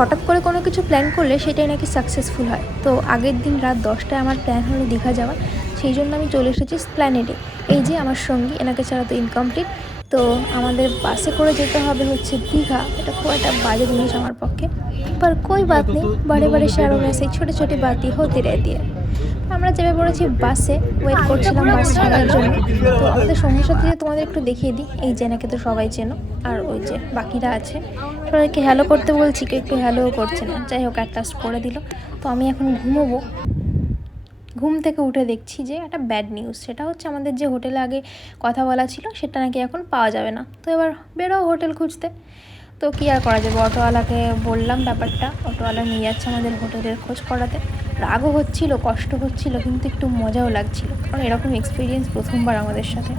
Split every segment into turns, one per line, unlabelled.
হঠাৎ করে কোনো কিছু প্ল্যান করলে সেটাই নাকি সাকসেসফুল হয়। তো আগের দিন রাত দশটায় আমার প্ল্যান হলো দীঘা যাওয়া সেই জন্য আমি চলে এসেছি স্প্ল্যানেডে এই যে আমার সঙ্গী, এনাকে ছাড়া তো ইনকমপ্লিট তো আমাদের বাসে করে যেতে হবে হচ্ছে দীঘা। এটা খুব একটা বাজে জিনিস আমার পক্ষে। পর কই বাত নেই, বারে বারে শেয়ারও মেসে ছোটো ছোটো বাতি হতে রে দিয়ে। আমরা চেপে পড়েছি বাসে ওয়েট করছিলাম বাস ছাড়ার জন্য। তো আমাদের সঙ্গী সাথে তোমাদের একটু দেখিয়ে দিই। এই জেনাকে তো সবাই চেনো, আর ওই যে বাকিরা আছে। সবাইকে হ্যালো করতে বলছি, কেউ একটু হ্যালোও করছে না। যাই হোক লাস্ট করে দিল। তো আমি এখন ঘুমোবো। ঘুম থেকে উঠে দেখছি যে একটা ব্যাড নিউজ সেটা হচ্ছে আমাদের যে হোটেলে আগে কথা বলা ছিল, সেটা নাকি এখন পাওয়া যাবে না। তো এবার বেরো হোটেল খুঁজতে। তো কী আর করা যাবে? অটোওয়ালাকে বললাম ব্যাপারটা। অটোওয়ালা নিয়ে যাচ্ছে আমাদের হোটেলের খোঁজ করাতে। রাগও হচ্ছিল, কষ্ট হচ্ছিল, কিন্তু একটু মজাও লাগছিল। কারণ এরকম এক্সপিরিয়েন্স প্রথমবার আমাদের সাথে।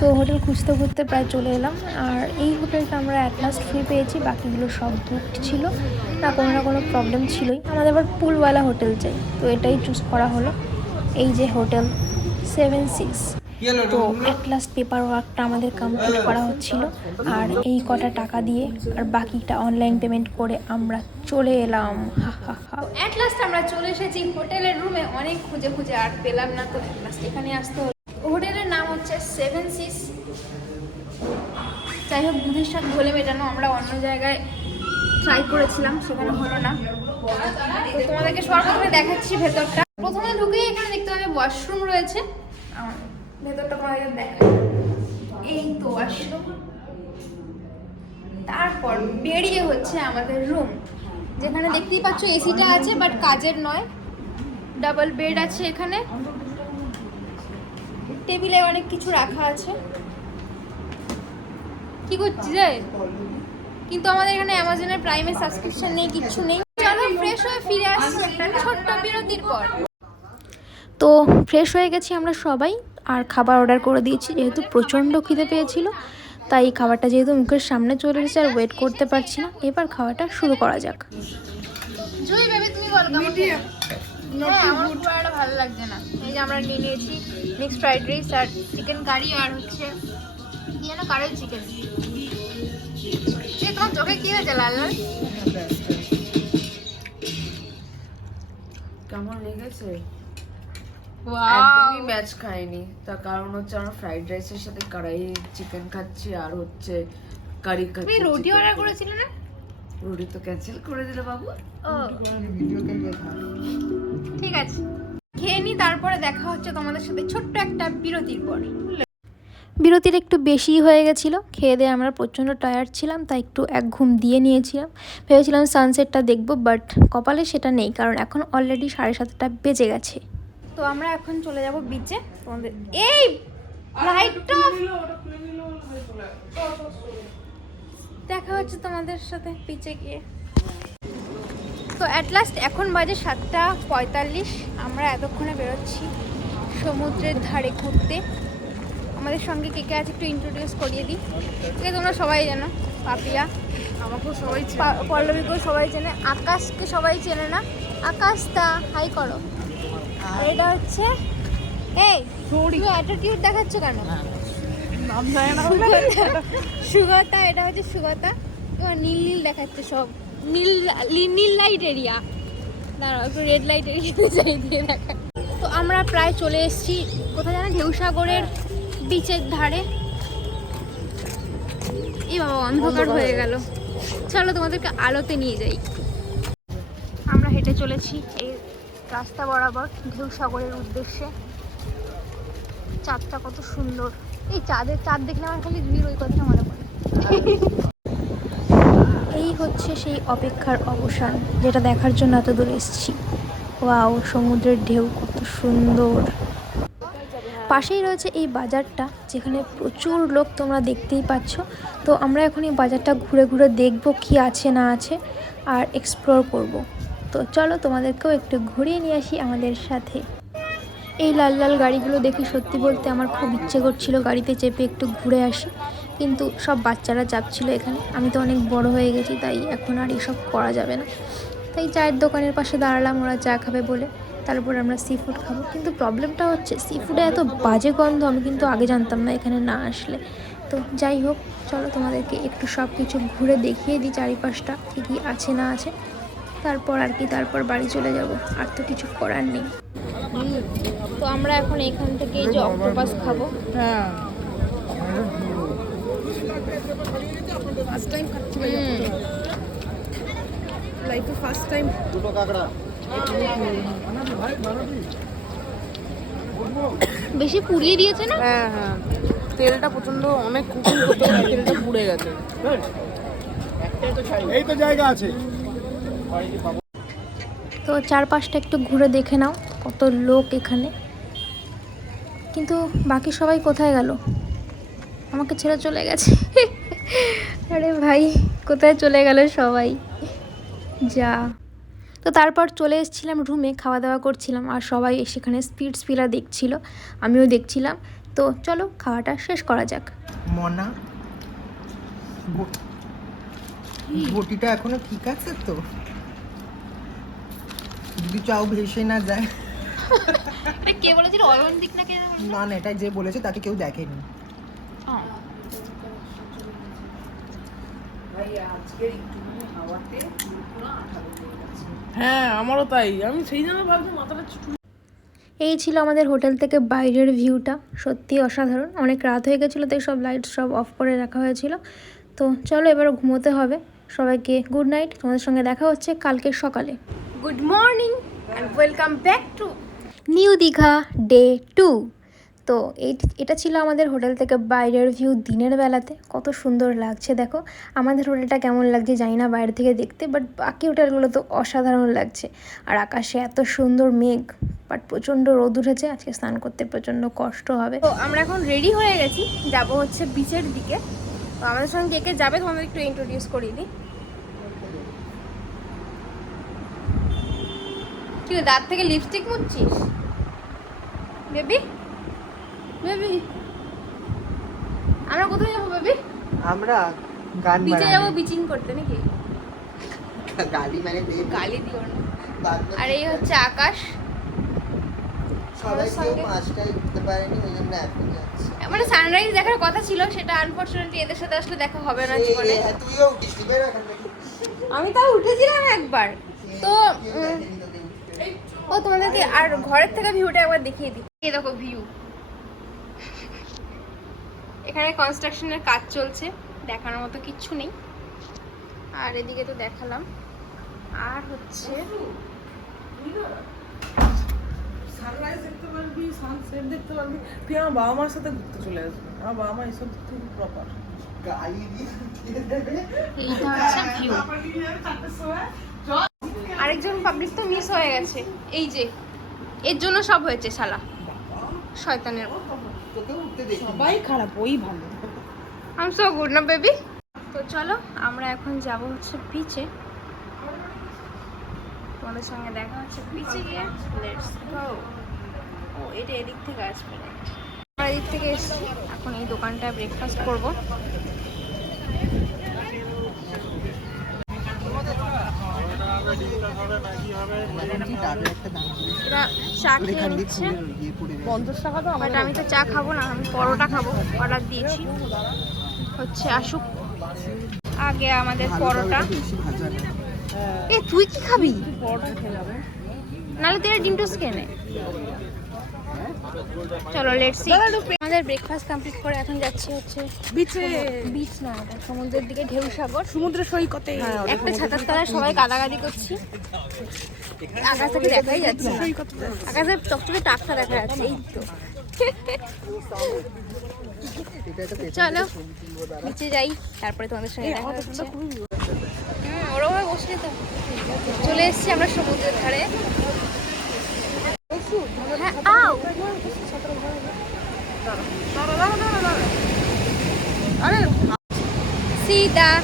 তো হোটেল খুঁজতে খুঁজতে প্রায় চলে এলাম। আর এই হোটেলটা আমরা অ্যাট লাস্ট ফ্রি পেয়েছি বাকিগুলো সব বুকড ছিল। না কোনো না কোনো প্রবলেম ছিলই। আমাদের আবার পুলওয়ালা হোটেল চাই তো এটাই চুজ করা হলো। এই যে হোটেল সেভেন সিক্স তো অ্যাট লাস্ট পেপার ওয়ার্কটা আমাদের কমপ্লিট করা হচ্ছিল। আর এই কটা টাকা দিয়ে আর বাকিটা অনলাইন পেমেন্ট করে আমরা চলে এলাম। হা হা হা। অ্যাট লাস্ট আমরা চলে এসেছি হোটেলের রুমে অনেক খুঁজে খুঁজে আর পেলাম না তো। অ্যাট লাস্ট এখানে আসতে হলো। হোটেলের নাম হচ্ছে সেভেন সিস যাই হোক, দুধের সাথে ঘোলে মেটানো, আমরা অন্য জায়গায় ট্রাই করেছিলাম, সেখানে হলো না। তোমাদেরকে সর্বপ্রথমে দেখাচ্ছি ভেতরটা। প্রথমে ঢুকেই এখানে দেখতে পাবে ওয়াশরুম রয়েছে। ভেতরটা তোমাদের দেখা এই তো ওয়াশরুম তারপর বেরিয়ে হচ্ছে আমাদের রুম যেখানে দেখতেই পাচ্ছ এসিটা আছে বাট কাজের নয়। ডাবল বেড আছে এখানে। টেবিলে অনেক কিছু রাখা আছে। কি করছিস রে? কিন্তু আমাদের এখানে অ্যামাজনের প্রাইমের সাবস্ক্রিপশন নেই কিছু নেই। চলো ফ্রেশ হয়ে ফিরে আসছি একটা ছোট্ট বিরতির পর। তো ফ্রেশ হয়ে গেছি আমরা সবাই আর খাবার অর্ডার করে দিয়েছি যেহেতু প্রচণ্ড খিদে পেয়েছিল তাই খাবারটা যেহেতু মুখের সামনে চলে এসেছে আর ওয়েট করতে পারছি না। এবার খাওয়াটা শুরু করা যাক। জুই বেবি তুমি বলো ভালো লাগছে না। এই যে আমরা নিয়ে নিয়েছি মিক্সড ফ্রাইড রাইস আর চিকেন কারি আর হচ্ছে কি যেন কারেল চিকেন তোমার চোখে কি হয়েছে লাল লাল?
কেমন লেগেছে! একদমই ম্যাচ খায়নি তার কারণ হচ্ছে আমরা ফ্রাইড রাইসের সাথে কড়াই চিকেন খাচ্ছি আর হচ্ছে কারি খাচ্ছি
তুমি রুটি অর্ডার করেছিলে না?
রুটি তো ক্যান্সেল করে দিলে বাবু।
ও। ঠিক আছে। খেয়ে নি তারপরে দেখা হচ্ছে তোমাদের সাথে ছোট্ট একটা বিরতির পর। বিরতির একটু বেশি হয়ে গেছিল খেয়ে দিয়ে আমরা প্রচণ্ড টায়ার্ড ছিলাম তাই একটু এক ঘুম দিয়ে নিয়েছিলাম। ভেবেছিলাম সানসেটটা দেখব বাট কপালে সেটা নেই কারণ এখন অলরেডি সাড়ে সাতটা বেজে গেছে। তো আমরা এখন চলে যাব বিচে তোমাদের এই লাইটটা দেখা হচ্ছে তোমাদের সাথে বিচে গিয়ে। তো অ্যাট লাস্ট এখন বাজে সাতটা পঁয়তাল্লিশ। আমরা এতক্ষণে বেরোচ্ছি সমুদ্রের ধারে ঘুরতে। আমাদের সঙ্গে কে কে আছে একটু ইন্ট্রোডিউস করিয়ে দিই। কে তোমরা সবাই জানো? পাপিয়া।
আমাকেও সবাই
পল্লবীকেও সবাই চেনে। আকাশকে সবাই চেনে না। আকাশ তা হাই করো। আর এটা হচ্ছে এই তুমি অ্যাটিটিউড দেখাচ্ছ কেন? সুগতা সুগতা এটা হচ্ছে সুগতা। তোমার নীল নীল দেখাচ্ছে সব। নীল নীল লাইট এরিয়া দাঁড়াও একটু রেড লাইট এরিয়াতে যাই দিয়ে দেখা। তো আমরা প্রায় চলে এসেছি কোথায় জানো ঢেউসাগরের বিচের ধারে। এই বাবা অন্ধকার হয়ে গেল। চলো তোমাদেরকে আলোতে নিয়ে যাই। আমরা হেঁটে চলেছি এই রাস্তা বরাবর ঢেউসাগরের উদ্দেশ্যে। চাঁদটা কত সুন্দর। এই চাঁদের চাঁদ দেখলে আমার খালি ভিড় ওই কথাটা মনে পড়ে। হচ্ছে সেই অপেক্ষার অবসান, যেটা দেখার জন্য এত দূর এসেছি। ওয়াও, সমুদ্রের ঢেউ কত সুন্দর। পাশেই রয়েছে এই বাজারটা, যেখানে প্রচুর লোক তোমরা দেখতেই পাচ্ছ। তো আমরা এখন এই বাজারটা ঘুরে ঘুরে দেখব কি আছে, না আছে, আর এক্সপ্লোর করব। তো চলো তোমাদেরকেও একটু ঘুরিয়ে নিয়ে আসি আমাদের সাথে। এই লাল লাল গাড়িগুলো দেখে সত্যি বলতে আমার খুব ইচ্ছে করছিল গাড়িতে চেপে একটু ঘুরে আসি। কিন্তু সব বাচ্চারা চাপছিল এখানে। আমি তো অনেক বড় হয়ে গেছি, তাই এখন আর এসব করা যাবে না। তাই চায়ের দোকানের পাশে দাঁড়ালাম, ওরা চা খাবে বলে। তারপর আমরা সি ফুড খাব। কিন্তু প্রবলেমটা হচ্ছে সি ফুডে এত বাজে গন্ধ, আমি কিন্তু আগে জানতাম না এখানে না আসলে। তো যাই হোক, চলো তোমাদেরকে একটু সব কিছু ঘুরে দেখিয়ে দিই, চারিপাশটা কী কী আছে না আছে। তারপর আর কি, তারপর বাড়ি চলে যাব, আর তো কিছু করার নেই। তো আমরা এখন এখান থেকে যে অক্টোপাস খাব।
হ্যাঁ। ফার্স্ট টাইম খাচ্ছি লাইফে ফার্স্ট টাইম
বেশি পুড়িয়ে দিয়েছে না?
হ্যাঁ হ্যাঁ। তেলটা প্রচণ্ড অনেক কুকিং করতে তেলটা পুড়ে গেছে।
এই তো জায়গা আছে।
তো চারপাশটা একটু ঘুরে দেখে নাও কত লোক এখানে। কিন্তু বাকি সবাই কোথায় গেল? আমাকে ছেড়ে চলে গেছে। আরে ভাই কোথায় চলে গেল সবাই? যা। তো তারপর চলে এসেছিলাম রুমে খাওয়া দাওয়া করছিলাম আর সবাই সেখানে স্পিড স্পিলা দেখছিল আমিও দেখছিলাম। তো চলো খাওয়াটা শেষ করা যাক।
মনা বটিটা এখনও ঠিক আছে তো? যদি চাও ভেসে না যায়।
কে বলেছিল অয়ন দিক না কে?
না না এটা যে বলেছে তাকে কেউ দেখেনি।
হয়ে
হ্যাঁ আমারও তাই। আমি সেই জন্য ভাবছি মাথাটা
এই ছিল আমাদের হোটেল থেকে বাইরের ভিউটা। সত্যি অসাধারণ। অনেক রাত হয়ে গেছিল তাই সব লাইট সব অফ করে রাখা হয়েছিল। তো চলো এবার ঘুমোতে হবে। সবাইকে গুড নাইট তোমাদের সঙ্গে দেখা হচ্ছে কালকে সকালে। Good morning and welcome back to new Digha day two তো এই, এটা ছিল আমাদের হোটেল থেকে বাইরের ভিউ দিনের বেলাতে। কত সুন্দর লাগছে, দেখো। আমাদের হোটেলটা কেমন লাগছে জানি না বাইরে থেকে দেখতে বাট বাকি হোটেলগুলো তো অসাধারণ লাগছে। আর আকাশে এত সুন্দর মেঘ বাট প্রচণ্ড রোদ উঠেছে, আজকে স্নান করতে প্রচণ্ড কষ্ট হবে।
তো আমরা এখন রেডি হয়ে গেছি, যাব হচ্ছে বিচের দিকে। তো আমাদের সঙ্গে কে কে যাবে তোমাদের একটু ইন্ট্রোডিউস করিয়ে দিই। দাঁত থেকে লিপস্টিক মুছছিস বেবি বেবি আমরা কোথায় যাব বেবি
আমরা গান
বিচে যাব বিচিং করতে নাকি?
গালি মানে
গালি দিও না। আর এই হচ্ছে আকাশ।
সবাই কেউ
সঙ্গে-
পাঁচটায় উঠতে পারেনি ওই জন্য এখন যাচ্ছে।
মানে সানরাইজ দেখার কথা ছিল সেটা আনফরচুনেটলি এদের সাথে আসলে দেখা হবে না জীবনে।
তুইও উঠিস নি, বেরো এখান থেকে।
আমি তাও উঠেছিলাম একবার। তো। ও তোমাদেরকে আর ঘরের থেকে ভিউটা একবার দেখিয়ে দিই। এই দেখো ভিউ এখানে কনস্ট্রাকশনের কাজ চলছে দেখানোর মতো কিচ্ছু নেই। আর এদিকে তো দেখালাম। আর হচ্ছে
সানরাইজ দেখতে পারবি সানসেট দেখতে পারবি। তুই আমার বাবা মার সাথে ঘুরতে চলে আসবি। আমার বাবা মা এসব দিক থেকে প্রপার
আরেকজন পাবলিক তো মিস হয়ে গেছে। এই যে এর জন্য সব হয়েছে শালা। শয়তানের
সবাই খারাপ ওই ভালো।
আম সো গুড না বেবি তো চলো আমরা এখন যাব হচ্ছে বিচে তোমাদের সঙ্গে দেখা হচ্ছে বিচে গিয়ে। লেটস গো ও এটা এদিক থেকে আসবে। আমরা এদিক থেকে এসেছি। এখন এই দোকানটায় ব্রেকফাস্ট করব
কি ডাবে একটা দাম দিয়ে।
এটা চা খেয়ে নিচ্ছে।
ইয়ে
বাট আমি তো চা খাব না আমি পরোটা খাব অর্ডার দিয়েছি। হচ্ছে আসুক। আগে আমাদের পরোটা। এ তুই কি খাবি?
পরোটা খেয়ে যাবে
নাহলে তুই ডিম টোস্ট কেনে চলো লেটস সি আমাদের ব্রেকফাস্ট কমপ্লিট করে এখন যাচ্ছি হচ্ছে
বিচে
বিচ না এটা সমুদ্রের দিকে ঢেউ সাগর।
সমুদ্র সৈকতে।
একটা ছাতার তলায় সবাই গাদাগাদি করছি। আকাশ থেকে দেখাই যাচ্ছে। না। আকাশে চকচকে টাকটা দেখা যাচ্ছে এই তো। চলো। নিচে যাই তারপরে তোমাদের সঙ্গে দেখা হচ্ছে। হুম ওরকম বসলে তো। চলে এসেছি আমরা সমুদ্রের ধারে। 따라 따라 따라 따라
아래로 시다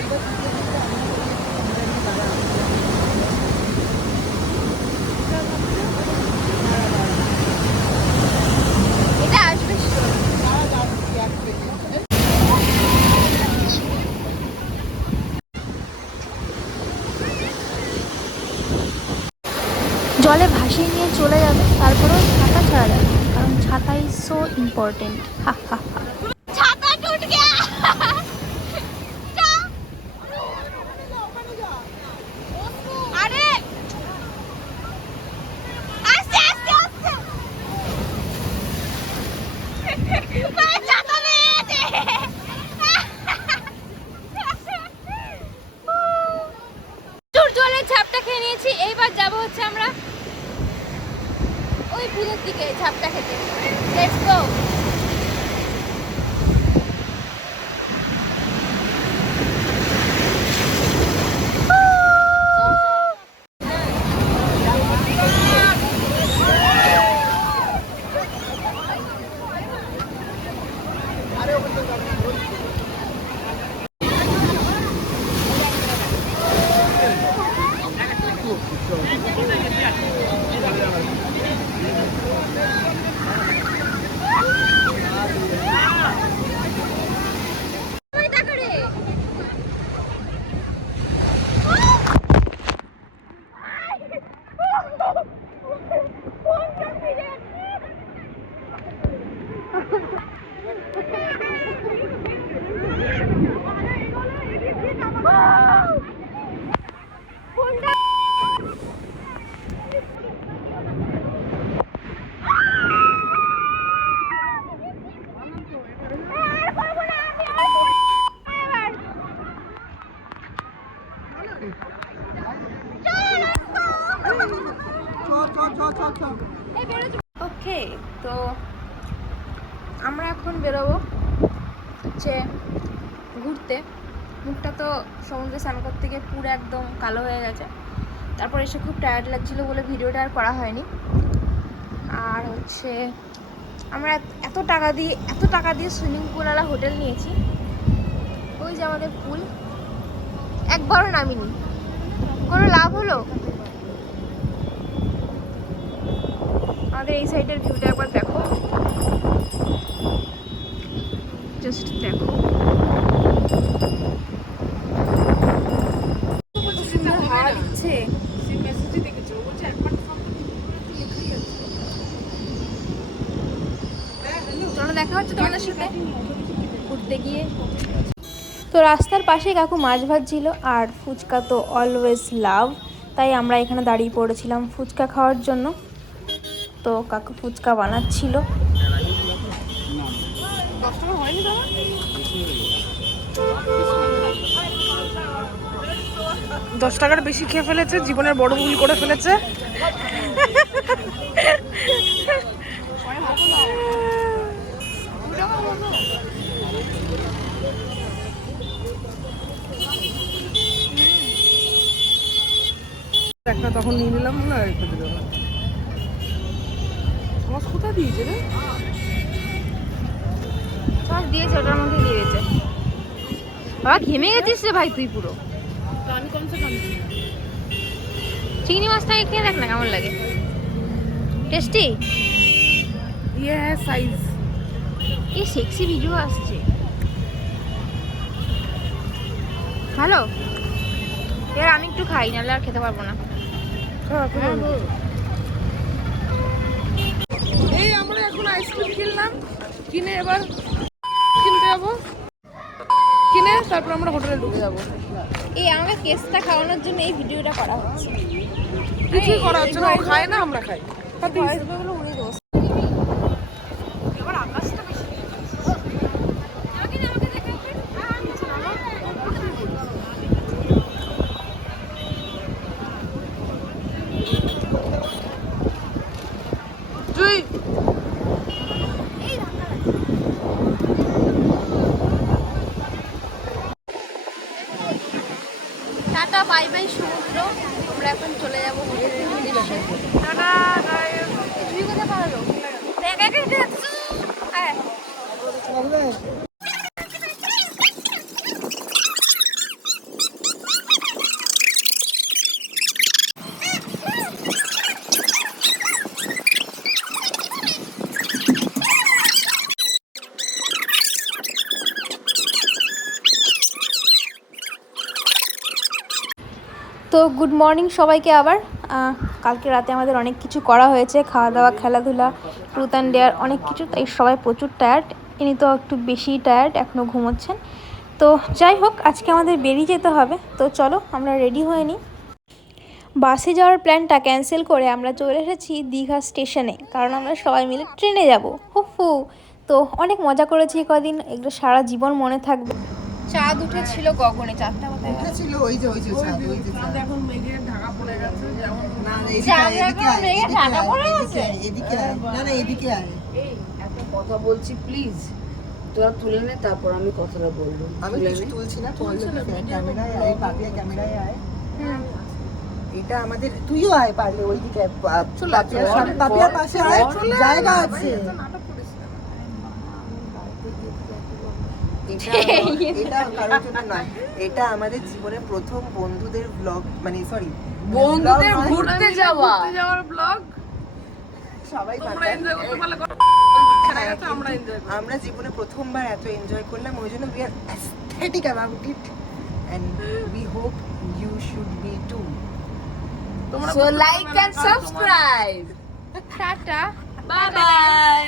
Thank you. ভাসিয়ে নিয়ে চলে যাবে, তারপরেও ছাতা ছাড়া যাবে কারণ ছাতা ইজ সো ইম্পর্টেন্ট হা হা হা
ছাতা টুট গয়া আরে আস্তে আস্তে আস্তে ভাই ছাতা নিয়ে আছে চুর জলের ঝাপটা খেয়ে নিয়েছি এইবার যাব হচ্ছে আমরা ওই পুলের দিকে ঝাপটা খেতে লেটস গো ওকে, তো আমরা এখন বেরোবো হচ্ছে ঘুরতে। মুখটা তো সমুদ্রে স্নান করতে গিয়ে পুরো একদম কালো হয়ে গেছে। তারপর এসে খুব টায়ার্ড লাগছিল বলে ভিডিওটা আর করা হয়নি। আর হচ্ছে আমরা এত- টাকা দিয়ে, এত টাকা দিয়ে সুইমিং পুলওয়ালা হোটেল নিয়েছি। ওই যে আমাদের পুল। একবারও নামিনি। কোনো লাভ হলো? আমাদের এই সাইডের ভিউটা একবার দেখো। জাস্ট দেখো। চলো দেখা হচ্ছে তোমাদের সাথে। ঘুরতে গিয়ে। তো রাস্তার পাশে কাকু মাছ ভাজছিল আর ফুচকা তো অলওয়েজ লাভ তাই আমরা এখানে দাঁড়িয়ে পড়েছিলাম ফুচকা খাওয়ার জন্য। তো কাকু ফুচকা বানাচ্ছিল।
দশ টাকার বেশি খেয়ে ফেলেছে, জীবনের বড় ভুল করে ফেলেছে। একটা তখন নিয়ে নিলাম না, একটা দিলাম সস কোথা দিয়েছে রে?
দিয়েছে ওটার মধ্যে দিয়েছে। বাবা ঘেমে গেছিস রে ভাই তুই পুরো।
আমি কমসে কম
চিংড়ি মাছটাকে খেয়ে দেখ না কেমন লাগে। টেস্টি?
ইয়ে সাইজ
এই সেক্সি ভিডিও আসছে। ভালো? এবার আমি একটু খাই নাহলে আর খেতে পারব না।
এই আমরা এখন আইসক্রিম কিনলাম। কিনে এবার কিনতে যাব। কিনে তারপর আমরা হোটেলে ঢুকে যাব।
এই আমাকে কেসটা খাওয়ানোর জন্য এই ভিডিওটা করা হচ্ছে।
কিছুই করা হচ্ছে না ও খায় না আমরা খাই।
বাই বাই সমুদ্র আমরা এখন চলে যাব উদ্দেশ্যে। তুই কোথায় পালালো
তো গুড মর্নিং সবাইকে আবার। কালকে রাতে আমাদের অনেক কিছু করা হয়েছে খাওয়া দাওয়া খেলাধুলা ট্রুথ অ্যান্ড ডেয়ার অনেক কিছু, তাই সবাই প্রচুর টায়ার্ড ইনি তো একটু বেশি টায়ার্ড এখনও ঘুমোচ্ছেন। তো যাই হোক, আজকে আমাদের বেরিয়ে যেতে হবে। তো চলো, আমরা রেডি হয়ে নিই। বাসে যাওয়ার প্ল্যানটা ক্যান্সেল করে আমরা চলে এসেছি দীঘা স্টেশনে কারণ আমরা সবাই মিলে ট্রেনে যাব। হু তো অনেক মজা করেছি কদিন, এগুলো সারা জীবন মনে থাকবে। চাঁদ উঠেছিল গগনে চাঁদটা কোথায়? গেল?
এটা ছিল ওই যে ওই যে ছাদ ওই যে ছাদ।
এখন মেঘের ঢাকা পড়ে গেছে যেমন
না না এদিকে
চাঁদ
আয়, এদিকে
মেঘে ঢাকা পড়ে
আয়, এদিকে আয়। না না এদিকে আয়।
এই একটা কথা বলছি প্লিজ তোরা তুলে নে তারপর আমি কথাটা বলব।
আমি কিছু তুলছি না পল্লবী ক্যামেরায় আয় পাপিয়া ক্যামেরায় আয়। এটা আমাদের তুইও আয় পারলে ওইদিকে পাপিয়ার পাশে আয় জায়গা আছে। এটা কারোর জন্য নয়। এটা আমাদের জীবনের প্রথম বন্ধুদের ব্লগ মানে সরি
বন্ধুদের ঘুরতে যাওয়া।
ঘুরতে যাওয়ার ব্লগ
সবাই
তোমরা এনজয় করতে পারলে করো। ছেড়ে গেছে, আমরা
জীবনে প্রথমবার এত এনজয় করলাম ওই জন্য we are aesthetic about it and we hope you should be too
so like and subscribe
tata.
Bye bye